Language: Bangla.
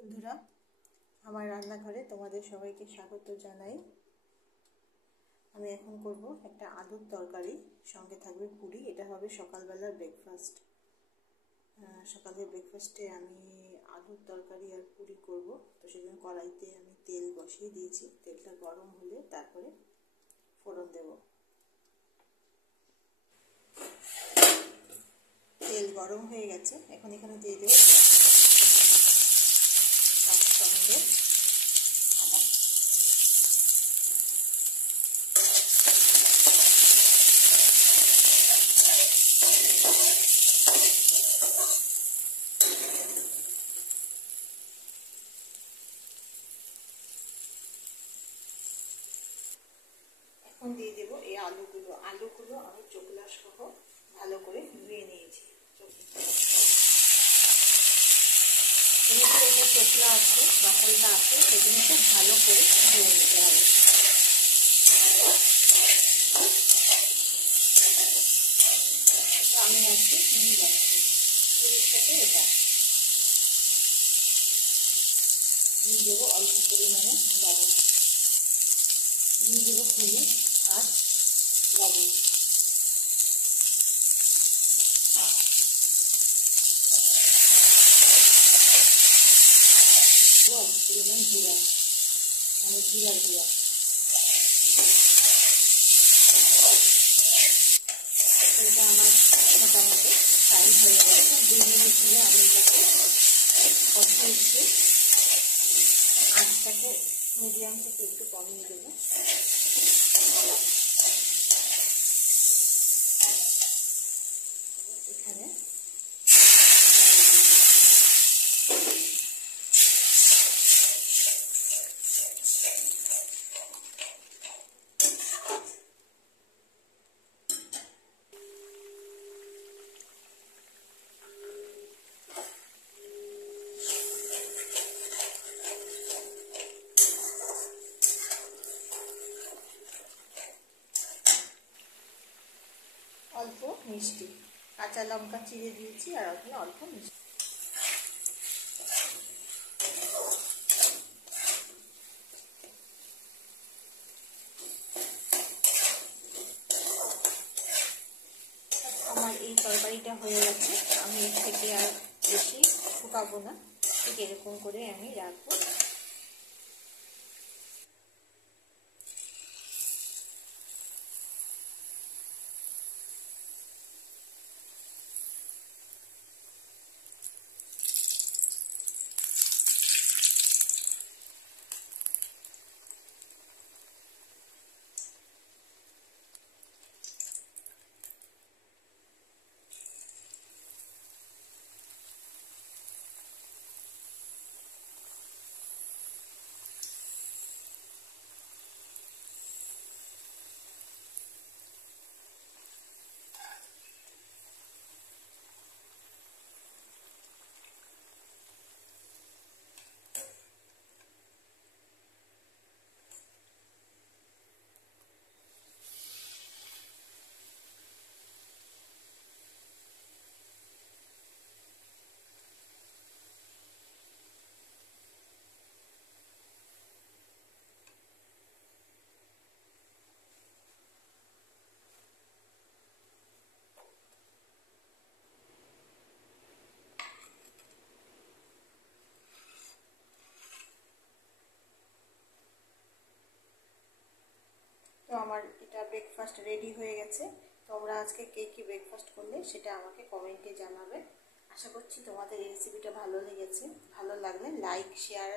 বন্ধুরা, আমার রান্নাঘরে তোমাদের সবাইকে স্বাগত জানাই। আমি এখন করব একটা আলুর তরকারি, সঙ্গে থাকবে পুরি। এটা হবে সকালবেলার ব্রেকফাস্ট। সকালের ব্রেকফাস্টে আমি আলুর তরকারি আর পুরি করব। তো সেজন্য কড়াইতে আমি তেল বসিয়ে দিয়েছি। তেলটা গরম হলে তারপরে ফোড়ন দেব। তেল গরম হয়ে গেছে, এখন এখানে দিয়ে দেবো কাঁচা এখন দিয়ে দেবো এই আলুগুলো আমি চোখলা সহ ভালো করে ধুয়ে নিয়েছি। যেহেতু এটা চোখলা আছে, বাকলটা আছে, সেজন্য খুব ভালো করে ধুয়ে নিতে হবে। আমি আজকে পুরি বানাবো। পুরির সাথে এটা দিয়ে দেবো অল্প পরিমাণে লবণ, দিয়ে দেবো হলুদ আর লবণ, অল্প পরিমাণ জিরা, মানে জিরার গুঁড়া। এটা আমার মোটামুটি টাইম হয়ে গেছে। 2 মিনিট ধরে আমি এটাকে কষিয়েছি। আঁচটাকে মিডিয়াম থেকে একটু কমিয়ে দেবো। এখানে অল্প মিষ্টি, কাঁচা লঙ্কা চিড়ে দিয়েছি আর অল্প মিষ্টি। আমার এই তরকারিটা হয়ে গেছে। আমি এর থেকে আর বেশি শুকাবো না, ঠিক এরকম করে আমি রাখবো। তো আমার এটা ব্রেকফাস্ট রেডি হয়ে গেছে। তোমরা আজকে কে কী ব্রেকফাস্ট করলে সেটা আমাকে কমেন্টে জানাবে। আশা করছি তোমাদের এই রেসিপিটা ভালো লেগেছে। ভালো লাগলে লাইক, শেয়ার